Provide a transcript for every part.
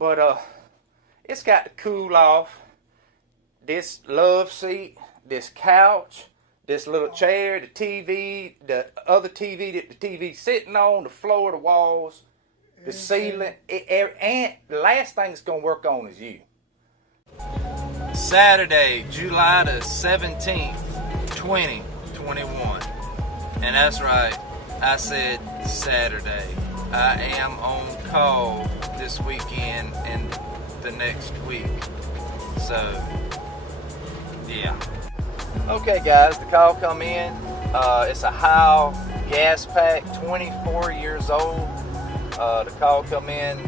But it's got to cool off. This love seat, this couch, this little chair, the TV, the other TV that the TV's sitting on, the floor, the walls, the ceiling, and the last thing it's going to work on is you. Saturday, July the 17th, 2021. And that's right, I said Saturday. I am on call this weekend and the next week. So, yeah. Okay guys, the call come in. It's a Heil HVAC, 24 years old. The call come in,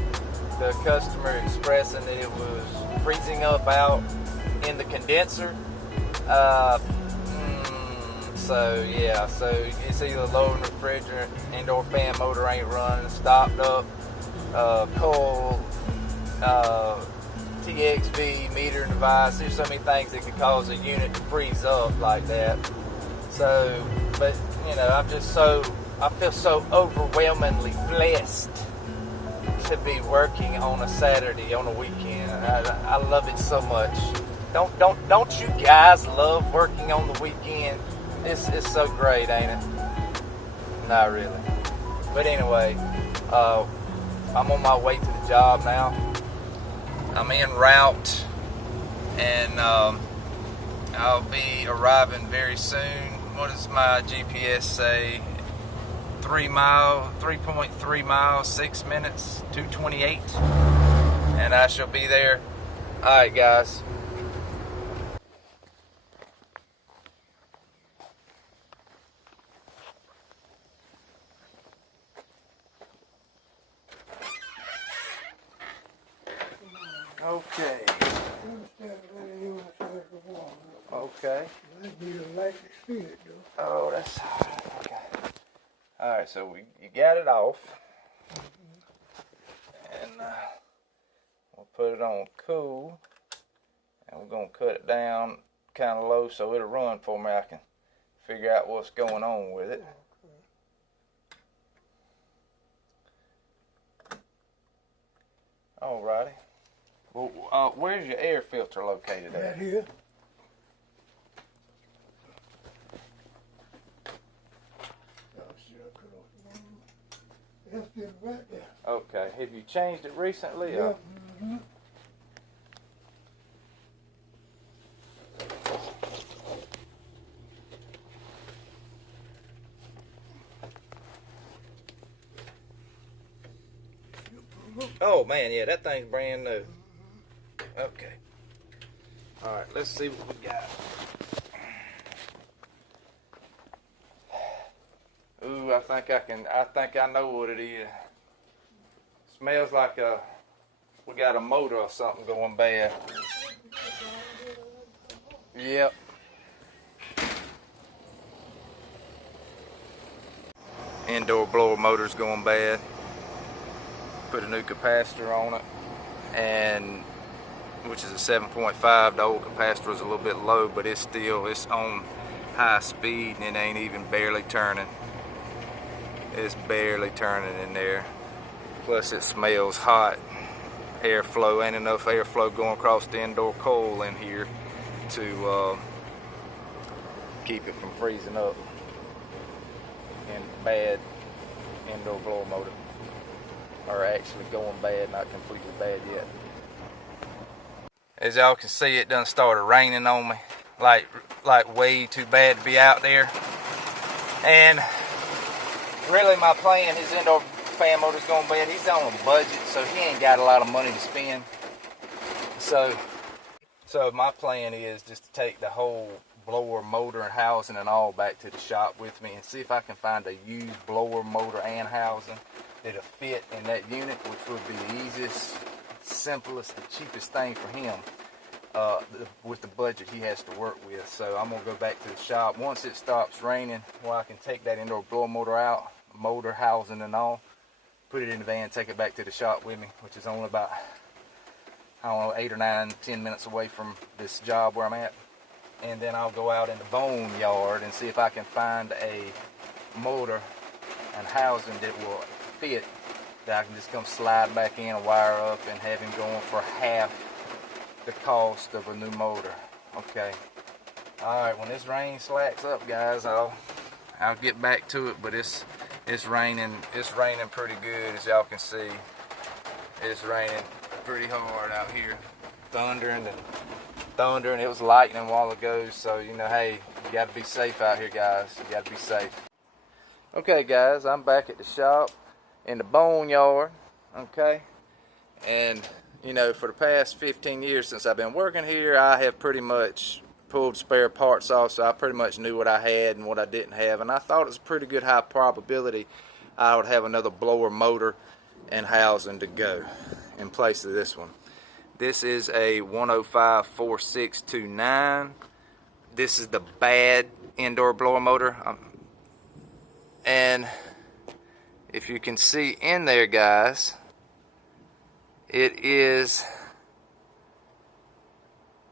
the customer expressing that it was freezing up out in the condenser. So yeah, so it's either low in the refrigerant, indoor fan motor ain't running, stopped up, coil, TXV, metering device. There's so many things that could cause a unit to freeze up like that. So, but you know, I feel so overwhelmingly blessed to be working on a Saturday, on a weekend. I love it so much. Don't you guys love working on the weekend? It's so great, ain't it? Not really. But anyway, I'm on my way to the job now. I'm en route, and I'll be arriving very soon. What does my GPS say? 3.3 miles, 6 minutes, 2:28, and I shall be there. All right, guys. Okay. Okay. Oh, that's okay. All right, so you got it off, and we'll put it on cool, and we're gonna cut it down kind of low so it'll run for me. I can figure out what's going on with it. Alrighty. Well, where's your air filter located at? Right here. Right there. Okay. Have you changed it recently? Yeah. Oh man, yeah, that thing's brand new. Okay. All right, let's see what we got. Ooh, I think I know what it is. Smells like we got a motor or something going bad. Yep. Indoor blower motor's going bad. Put a new capacitor on it, and which is a 7.5. The old capacitor was a little bit low, but it's on high speed, and it ain't even barely turning. It's barely turning in there. Plus it smells hot. Airflow, ain't enough airflow going across the indoor coil in here to keep it from freezing up. And bad indoor blower motor. Or actually going bad, not completely bad yet. As y'all can see, it done started raining on me, like way too bad to be out there. And really my plan, his indoor fan motor's going bad. He's on a budget, so he ain't got a lot of money to spend. So my plan is just to take the whole blower motor and housing and all back to the shop with me and see if I can find a used blower motor and housing that'll fit in that unit, which would be the easiest, simplest, and cheapest thing for him with the budget he has to work with. So I'm gonna go back to the shop once it stops raining, where I can take that indoor blower motor out, motor, housing, and all, put it in the van, take it back to the shop with me, which is only about, I don't know, 8 or 9, 10 minutes away from this job where I'm at. And then I'll go out in the bone yard and see if I can find a motor and housing that will fit that I can just come slide back in, wire up, and have him going for half the cost of a new motor. Okay. Alright, when this rain slacks up, guys, I'll get back to it, but it's raining pretty good, as y'all can see. It's raining pretty hard out here. Thundering. It was lightning a while ago, so you know, hey, you gotta be safe out here, guys. You gotta be safe. Okay, guys, I'm back at the shop in the boneyard. Okay, and you know, for the past 15 years since I've been working here, I have pretty much pulled spare parts off, so I pretty much knew what I had and what I didn't have, and I thought it was a pretty good high probability I would have another blower motor and housing to go in place of this one. This is a 105-4629. This is the bad indoor blower motor, and if you can see in there, guys, it is,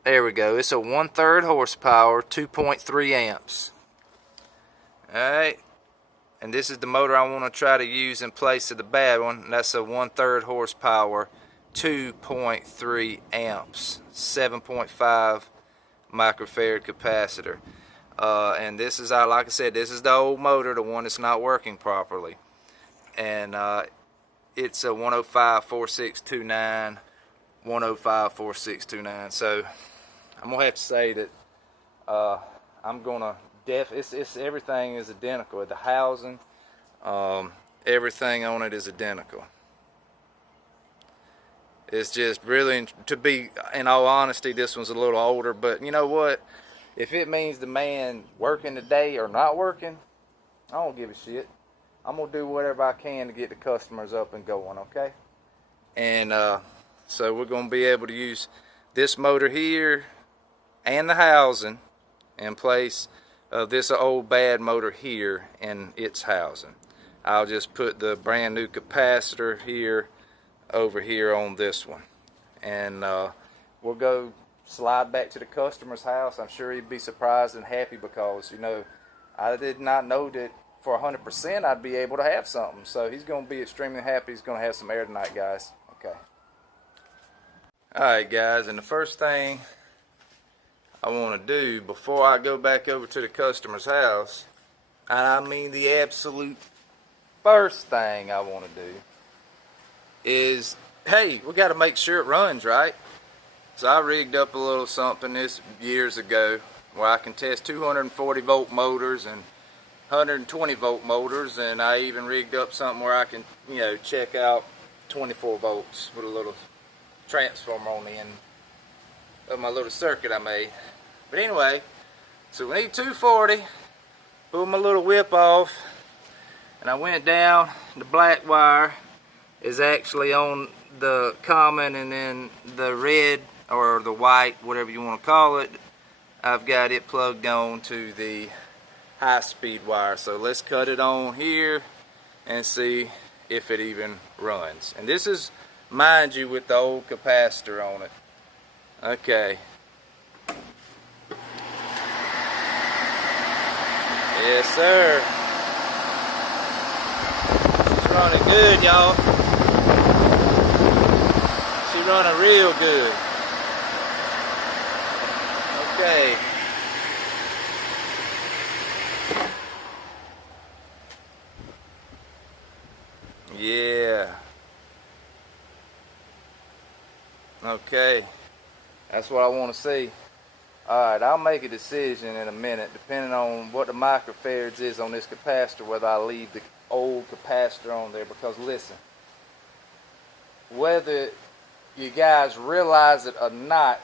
there we go, it's a 1/3 horsepower, 2.3 amps. Alright, and this is the motor I want to try to use in place of the bad one, and that's a 1/3 horsepower, 2.3 amps, 7.5 microfarad capacitor. And this is, like I said, this is the old motor, the one that's not working properly. And it's a 105-4629, 105-4629. So I'm gonna have to say that I'm gonna it's everything is identical. The housing, everything on it is identical. It's just really, to be, in all honesty, this one's a little older, but you know what? If it means the man working today or not working, I don't give a shit. I'm going to do whatever I can to get the customers up and going, okay? And so we're going to be able to use this motor here and the housing in place of this old bad motor here and its housing. I'll just put the brand new capacitor here over here on this one, and we'll go slide back to the customer's house. I'm sure he'd be surprised and happy, because you know, I did not know that for 100% I'd be able to have something. So he's going to be extremely happy. He's going to have some air tonight, guys. Okay. Alright, guys, and the first thing I want to do before I go back over to the customer's house, and I mean the absolute first thing I want to do, is, hey, we got to make sure it runs right. So I rigged up a little something this years ago where I can test 240 volt motors and 120 volt motors, and I even rigged up something where I can, you know, check out 24 volts with a little transformer on the end of my little circuit I made. But anyway, so we need 240, pulled my little whip off, and I went down. The black wire is actually on the common, and then the red or the white, whatever you want to call it, I've got it plugged on to the high-speed wire. So let's cut it on here and see if it even runs. And this is, mind you, with the old capacitor on it. Okay. Yes, sir. She's running good, y'all. She's running real good. Okay. Yeah. Okay. That's what I want to see. Alright, I'll make a decision in a minute, depending on what the microfarads is on this capacitor, whether I leave the old capacitor on there. Because listen, whether you guys realize it or not,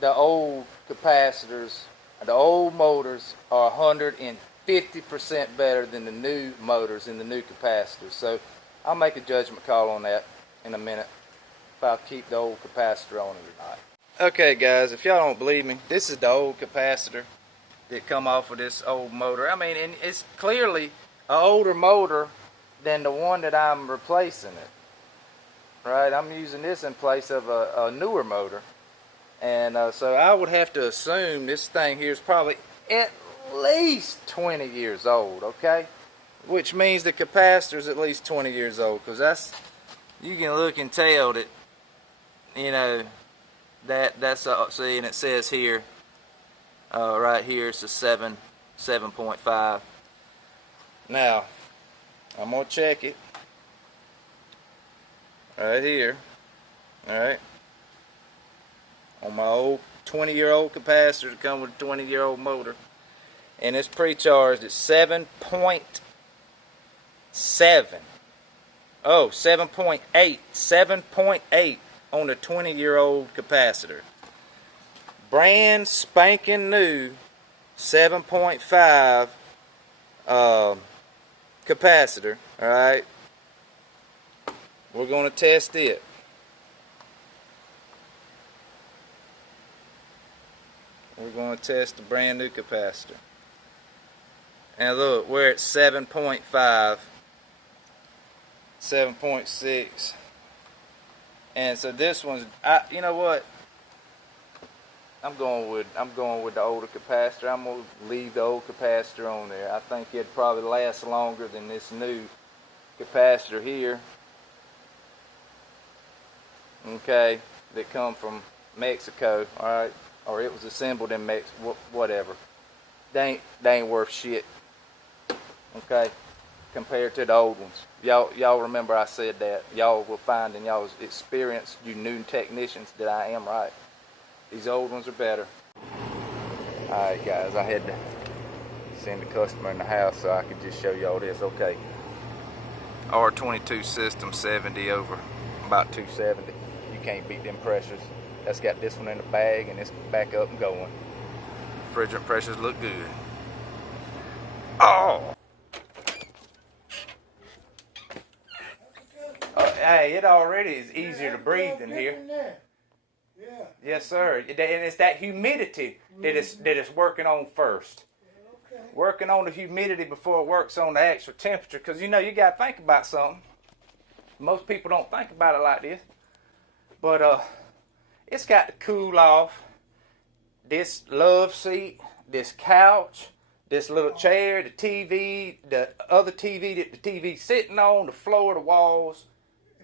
the old capacitors, the old motors are 150% better than the new motors and the new capacitors. So I'll make a judgment call on that in a minute, if I'll keep the old capacitor on it or not. Okay, guys, if y'all don't believe me, this is the old capacitor that come off of this old motor. I mean, and it's clearly an older motor than the one that I'm replacing it. Right? I'm using this in place of a newer motor. And so I would have to assume this thing here is probably at least 20 years old, okay? which means the capacitor is at least 20 years old, because that's, you can look and tell that, you know, that's see, and it says here, right here it's a 7.5. Now I'm gonna check it right here, all right, on my old 20-year-old capacitor to come with a 20-year-old motor, and it's pre-charged at 7.7. Oh, 7.8 on a 20-year-old capacitor. Brand spanking new 7.5 capacitor. All right, we're going to test it. We're going to test the brand new capacitor. And look, we're at 7.5, 7.6. And so this one's, you know what? I'm going with the older capacitor. I'm gonna leave the old capacitor on there. I think it'd probably last longer than this new capacitor here. Okay, that come from Mexico. All right, or it was assembled in Mexico. Whatever. They ain't worth shit. Okay, compared to the old ones. Y'all remember I said that. Y'all will find in y'all's experience, you new technicians, that I am right. These old ones are better. Alright guys, I had to send the customer in the house so I could just show y'all this. Okay, R22 system, 70 over about 270. You can't beat them pressures. That's got this one in the bag and it's back up and going. Refrigerant pressures look good. Oh! Hey, it already is easier to breathe in here. Yeah. Yes, sir. And it's that humidity that it's working on first. Okay. Working on the humidity before it works on the actual temperature. Because, you know, you got to think about something. Most people don't think about it like this. But it's got to cool off this love seat, this couch, this little chair, the TV, the other TV that the TV's sitting on, the floor, the walls,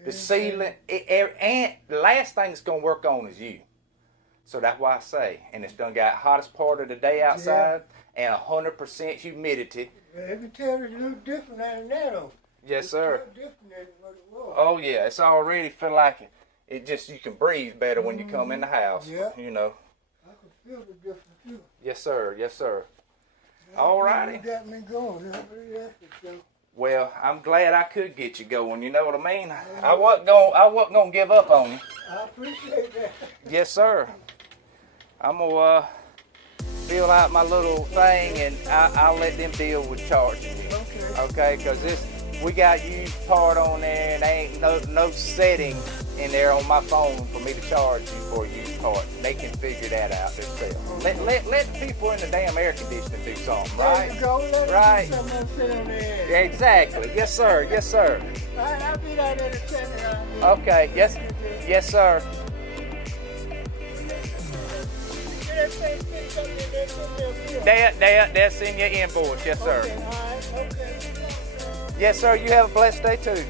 the ceiling, and the last thing it's going to work on is you. So that's why I say, and it's done got hottest part of the day outside and 100% humidity. You can tell it's a little different than that, though. Yes, sir. It's different than what it was. Oh, yeah, it's already feel like it just, you can breathe better when you come in the house, Yeah. you know. I can feel the difference, too. Yes, sir. Yes, sir. All righty. You got me going. That's for sure. Well, I'm glad I could get you going. You know what I mean? I wasn't gonna give up on you. I appreciate that. Yes, sir. I'm gonna fill out my little thing, and I'll let them deal with charging you. Okay. Okay? Because we got used part on there, and there ain't no setting in there on my phone for me to charge you for a used part. They can figure that out themselves. Let people in the damn air conditioning do something, right? There you go. Let Right. Someone sit on there. Yeah, exactly. Yes, sir. Yes, sir. I'll be down there to check it out. Okay. Yes. Yes, sir. That's in your invoice. Yes, sir. Okay, all right, okay. Yes, sir. You have a blessed day too.